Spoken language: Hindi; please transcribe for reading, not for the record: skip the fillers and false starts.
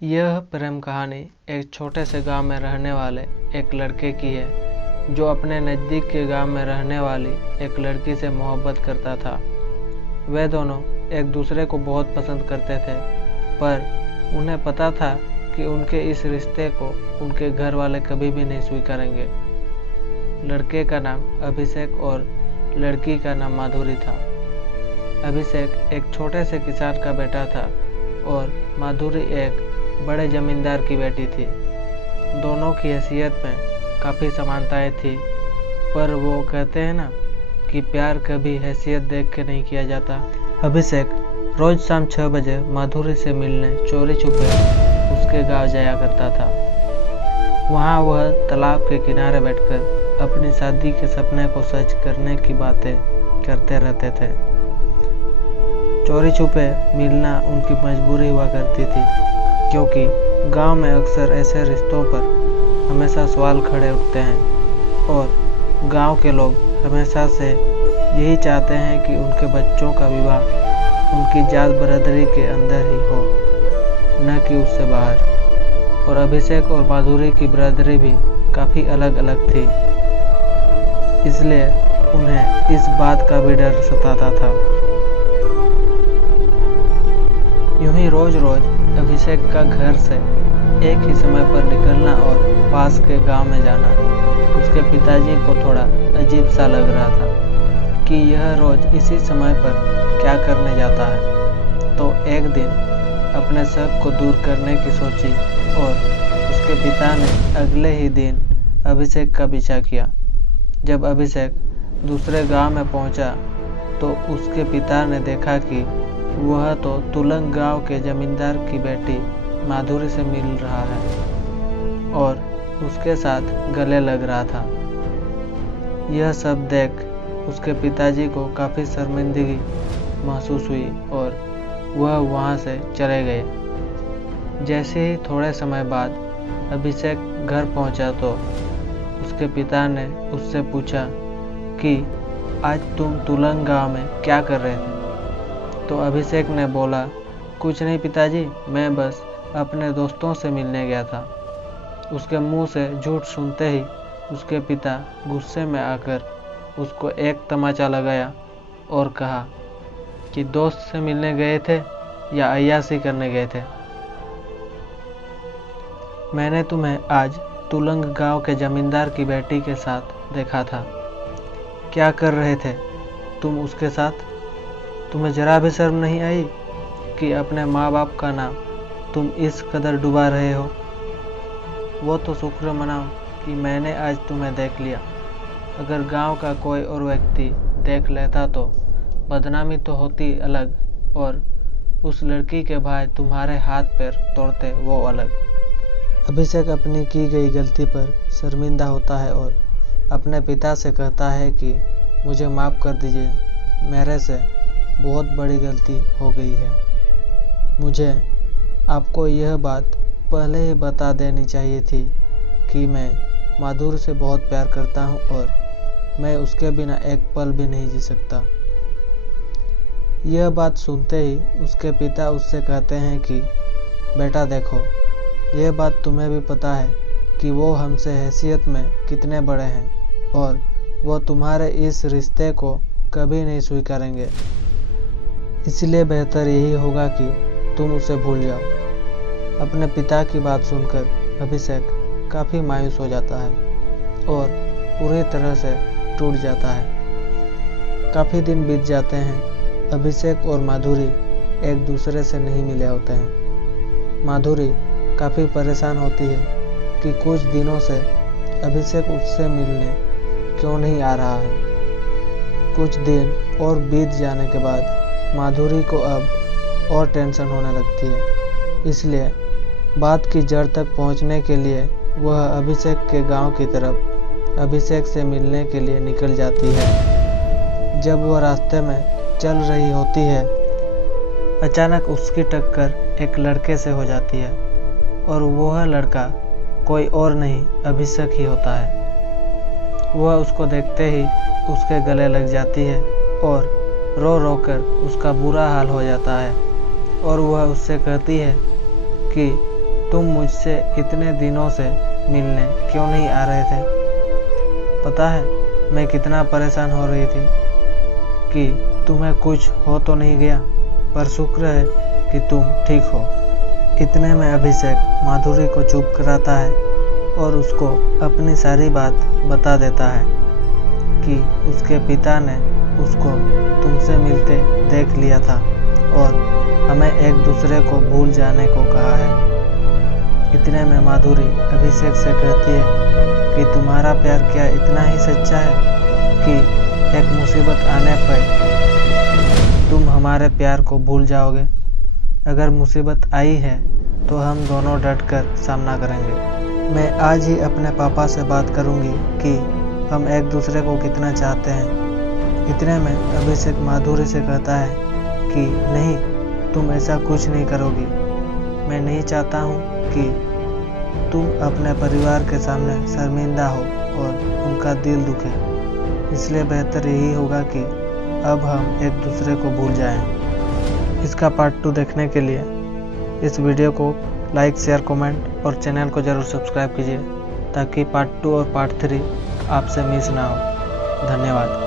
यह प्रेम कहानी एक छोटे से गांव में रहने वाले एक लड़के की है जो अपने नज़दीक के गांव में रहने वाली एक लड़की से मोहब्बत करता था। वे दोनों एक दूसरे को बहुत पसंद करते थे, पर उन्हें पता था कि उनके इस रिश्ते को उनके घर वाले कभी भी नहीं स्वीकारेंगे। लड़के का नाम अभिषेक और लड़की का नाम माधुरी था। अभिषेक एक छोटे से किसान का बेटा था और माधुरी एक बड़े जमींदार की बेटी थी। दोनों की हैसियत में काफ़ी समानताएं थी, पर वो कहते हैं ना कि प्यार कभी हैसियत देख के नहीं किया जाता। अभिषेक रोज शाम 6 बजे माधुरी से मिलने चोरी छुपे उसके गांव जाया करता था। वहाँ वह तालाब के किनारे बैठकर अपनी शादी के सपने को सच करने की बातें करते रहते थे। चोरी छुपे मिलना उनकी मजबूरी हुआ करती थी, क्योंकि गांव में अक्सर ऐसे रिश्तों पर हमेशा सवाल खड़े उठते हैं और गांव के लोग हमेशा से यही चाहते हैं कि उनके बच्चों का विवाह उनकी जात बरादरी के अंदर ही हो, न कि उससे बाहर। और अभिषेक और माधुरी की बरादरी भी काफ़ी अलग अलग थी, इसलिए उन्हें इस बात का भी डर सताता था। यूं ही रोज रोज अभिषेक का घर से एक ही समय पर निकलना और पास के गांव में जाना उसके पिताजी को थोड़ा अजीब सा लग रहा था कि यह रोज इसी समय पर क्या करने जाता है। तो एक दिन अपने शक को दूर करने की सोची और उसके पिता ने अगले ही दिन अभिषेक का पीछा किया। जब अभिषेक दूसरे गांव में पहुंचा तो उसके पिता ने देखा कि वह तो तुलंग गांव के जमींदार की बेटी माधुरी से मिल रहा है और उसके साथ गले लग रहा था। यह सब देख उसके पिताजी को काफ़ी शर्मिंदगी महसूस हुई और वह वहां से चले गए। जैसे ही थोड़े समय बाद अभिषेक घर पहुंचा तो उसके पिता ने उससे पूछा कि आज तुम तुलंग गांव में क्या कर रहे थे? तो अभिषेक ने बोला, कुछ नहीं पिताजी, मैं बस अपने दोस्तों से मिलने गया था। उसके मुंह से झूठ सुनते ही उसके पिता गुस्से में आकर उसको एक तमाचा लगाया और कहा कि दोस्त से मिलने गए थे या अय्याशी करने गए थे? मैंने तुम्हें आज तुलंग गांव के जमींदार की बेटी के साथ देखा था। क्या कर रहे थे तुम उसके साथ? तुम्हें जरा भी शर्म नहीं आई कि अपने माँ बाप का नाम तुम इस कदर डुबा रहे हो? वो तो शुक्र मनाओ कि मैंने आज तुम्हें देख लिया। अगर गांव का कोई और व्यक्ति देख लेता तो बदनामी तो होती अलग, और उस लड़की के भाई तुम्हारे हाथ पैर तोड़ते वो अलग। अभिषेक अपनी की गई गलती पर शर्मिंदा होता है और अपने पिता से कहता है कि मुझे माफ़ कर दीजिए, मेरे से बहुत बड़ी गलती हो गई है। मुझे आपको यह बात पहले ही बता देनी चाहिए थी कि मैं माधुरी से बहुत प्यार करता हूँ और मैं उसके बिना एक पल भी नहीं जी सकता। यह बात सुनते ही उसके पिता उससे कहते हैं कि बेटा देखो, यह बात तुम्हें भी पता है कि वो हमसे हैसियत में कितने बड़े हैं और वो तुम्हारे इस रिश्ते को कभी नहीं स्वीकारेंगे। इसलिए बेहतर यही होगा कि तुम उसे भूल जाओ। अपने पिता की बात सुनकर अभिषेक काफ़ी मायूस हो जाता है और पूरी तरह से टूट जाता है। काफ़ी दिन बीत जाते हैं। अभिषेक और माधुरी एक दूसरे से नहीं मिले होते हैं। माधुरी काफ़ी परेशान होती है कि कुछ दिनों से अभिषेक उससे मिलने क्यों नहीं आ रहा है। कुछ दिन और बीत जाने के बाद माधुरी को अब और टेंशन होने लगती है, इसलिए बात की जड़ तक पहुंचने के लिए वह अभिषेक के गांव की तरफ अभिषेक से मिलने के लिए निकल जाती है। जब वह रास्ते में चल रही होती है, अचानक उसकी टक्कर एक लड़के से हो जाती है और वह लड़का कोई और नहीं अभिषेक ही होता है। वह उसको देखते ही उसके गले लग जाती है और रो रो कर उसका बुरा हाल हो जाता है और वह उससे कहती है कि तुम मुझसे इतने दिनों से मिलने क्यों नहीं आ रहे थे? पता है मैं कितना परेशान हो रही थी कि तुम्हें कुछ हो तो नहीं गया, पर शुक्र है कि तुम ठीक हो। इतने में अभिषेक माधुरी को चुप कराता है और उसको अपनी सारी बात बता देता है कि उसके पिता ने उसको तुमसे मिलते देख लिया था और हमें एक दूसरे को भूल जाने को कहा है। इतने में माधुरी अभिषेक से कहती है कि तुम्हारा प्यार क्या इतना ही सच्चा है कि एक मुसीबत आने पर तुम हमारे प्यार को भूल जाओगे? अगर मुसीबत आई है तो हम दोनों डटकर सामना करेंगे। मैं आज ही अपने पापा से बात करूंगी कि हम एक दूसरे को कितना चाहते हैं। इतने में अभिषेक माधुरी से कहता है कि नहीं, तुम ऐसा कुछ नहीं करोगी। मैं नहीं चाहता हूँ कि तुम अपने परिवार के सामने शर्मिंदा हो और उनका दिल दुखे, इसलिए बेहतर यही होगा कि अब हम एक दूसरे को भूल जाएं। इसका पार्ट 2 देखने के लिए इस वीडियो को लाइक, शेयर, कमेंट और चैनल को ज़रूर सब्सक्राइब कीजिए ताकि पार्ट 2 और पार्ट 3 आपसे मिस ना हो। धन्यवाद।